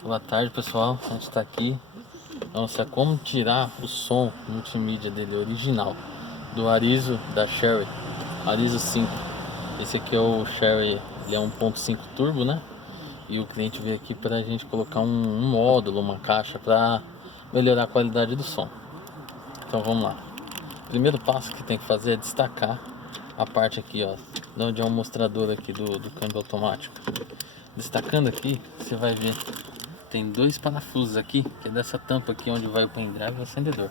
Boa tarde, pessoal. A gente está aqui para mostrar como tirar o som multimídia dele original do Arizo da Sherry, Arizo 5. Esse aqui é o Sherry, ele é 1.5 turbo, né? E o cliente veio aqui para a gente colocar um módulo, uma caixa para melhorar a qualidade do som. Então vamos lá. O primeiro passo que tem que fazer é destacar a parte aqui, ó, de onde é o mostrador aqui do câmbio automático. Destacando aqui, você vai ver, tem dois parafusos aqui, que é dessa tampa aqui onde vai o pendrive e o acendedor.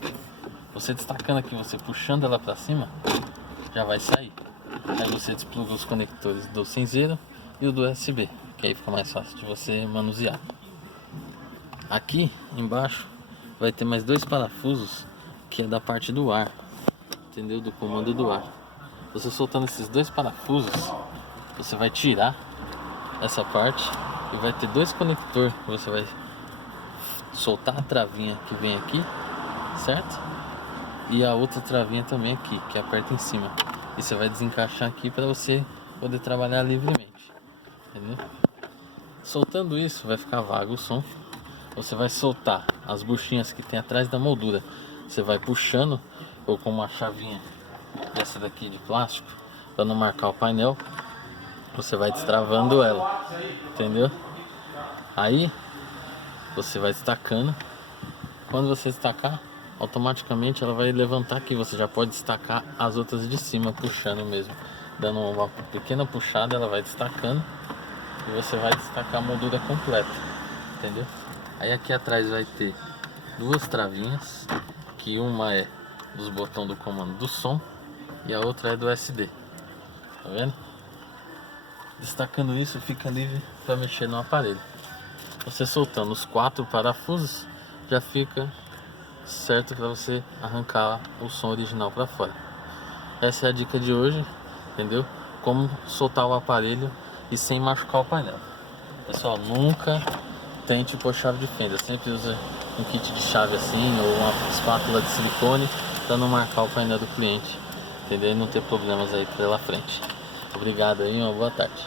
Você destacando aqui, você puxando ela para cima, já vai sair. Aí você despluga os conectores do cinzeiro e o do USB, que aí fica mais fácil de você manusear. Aqui embaixo vai ter mais dois parafusos, que é da parte do ar, entendeu? Do comando do ar. Você soltando esses dois parafusos, você vai tirar essa parte e vai ter dois conectores. Você vai soltar a travinha que vem aqui, certo? E a outra travinha também aqui, que aperta em cima. E você vai desencaixar aqui para você poder trabalhar livremente, entendeu? Soltando isso, vai ficar vago o som. Você vai soltar as buchinhas que tem atrás da moldura. Você vai puxando, ou com uma chavinha dessa daqui de plástico, para não marcar o painel, você vai destravando ela, entendeu? Aí você vai destacando. Quando você destacar, automaticamente ela vai levantar aqui. Você já pode destacar as outras de cima, puxando mesmo, dando uma pequena puxada, ela vai destacando e você vai destacar a moldura completa, entendeu? Aí aqui atrás vai ter duas travinhas, que uma é dos botões do comando do som e a outra é do SD, tá vendo? Destacando isso, fica livre para mexer no aparelho. Você soltando os quatro parafusos, já fica certo para você arrancar o som original para fora. Essa é a dica de hoje, entendeu? Como soltar o aparelho e sem machucar o painel. Pessoal, nunca tente pôr chave de fenda, sempre usa um kit de chave assim ou uma espátula de silicone para não marcar o painel do cliente, entendeu? E não ter problemas aí pela frente. Obrigado aí, uma boa tarde.